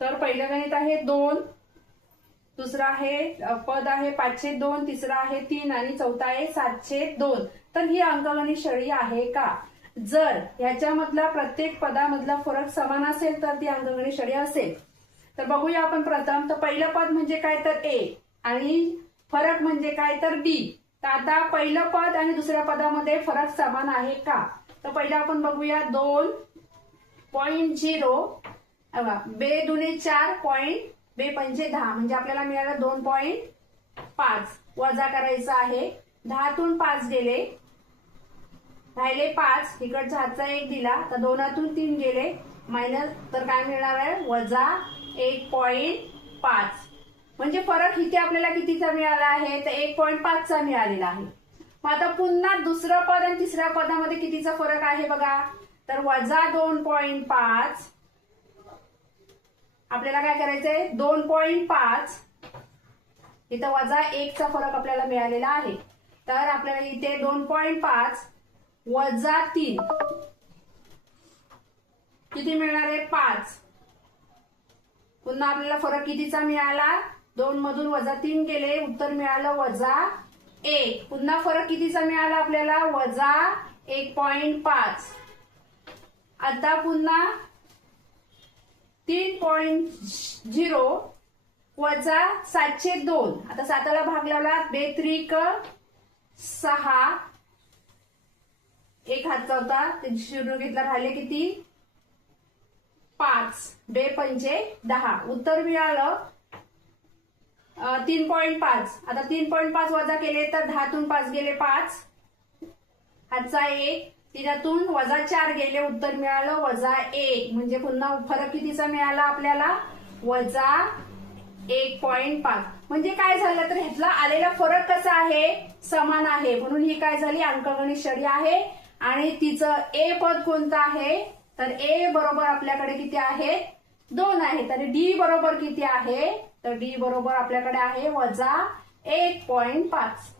तर पहिलं गणित आहे 2, दुसरं आहे पद आहे 502, तिसरं आहे 3 आणि चौथा आहे 702. तर ही अंकगणित श्रेणी आहे का? जर ह्याच्यामधला प्रत्येक पदामधला फरक समान असेल तर ती अंकगणित श्रेणी असेल. तर बघूया आपण प्रथम. तर पहिलं पद म्हणजे काय तर ए आणि फरक म्हणजे काय तर बी. तर आता पहिलं पद आणि दुसऱ्या पदामध्ये फरक समान आहे का? तर पहिलं आपण बघूया 2.0 बे दुने 4 पॉइंट बे पंचे 10 म्हणजे आपल्याला मिळालं 2.5 वजा करायचं आहे. 10तून 5 गेले, राहिले 5, इकडचा हातचा 1 दिला तर 2तून 3 गेले मायनस, तर काय मिळणार आहे वजा 1.5. म्हणजे फरक इथे आपल्याला कितीचा मिळाला आहे तर 1.5चा मिळालेला आहे. मग आता पुन्हा दुसरं पद आणि तिसऱ्या पदामध्ये कितीचा फरक आहे बघा. तर वजा 2.5 आपल्याला काय करायचंय 2.5 इथं वजा 1चा फरक आपल्याला मिळालेला आहे. तर आपल्याला इथे 2.5 वजा 3 किती मिळणार आहे 5. पुन्हा आपल्याला फरक कितीचा मिळाला 2 मधून वजा 3 गेले, उत्तर मिळालं वजा 1. पुन्हा फरक कितीचा मिळाला आपल्याला वजा 1.5. आता पुन्हा 3.0 वजा 702. आता 7ला भाग लावला 2 6, एक हातचा होता ते शून्य घेतला, राहिले किती 5, 2 पंचे 10. उत्तर मिळालं 3.5. आता 3.5 वजा केले तर 10तून 5 गेले 5, हातचा 1, 3तून वजा 4 गेले, उत्तर मिळालं वजा 1. म्हणजे पुन्हा फरक कितीचा मिळाला आपल्याला वजा 1.5. म्हणजे काय झालं तर ह्यातला आलेला फरक कसा आहे समान आहे, म्हणून ही काय झाली अंकगणित श्रेणी आहे. आणि तिचं ए पद कोणतं आहे तर ए बरोबर आपल्याकडे किती आहे 2 आहे. तर डी बरोबर किती आहे तर डी बरोबर आपल्याकडे आहे वजा 1.5.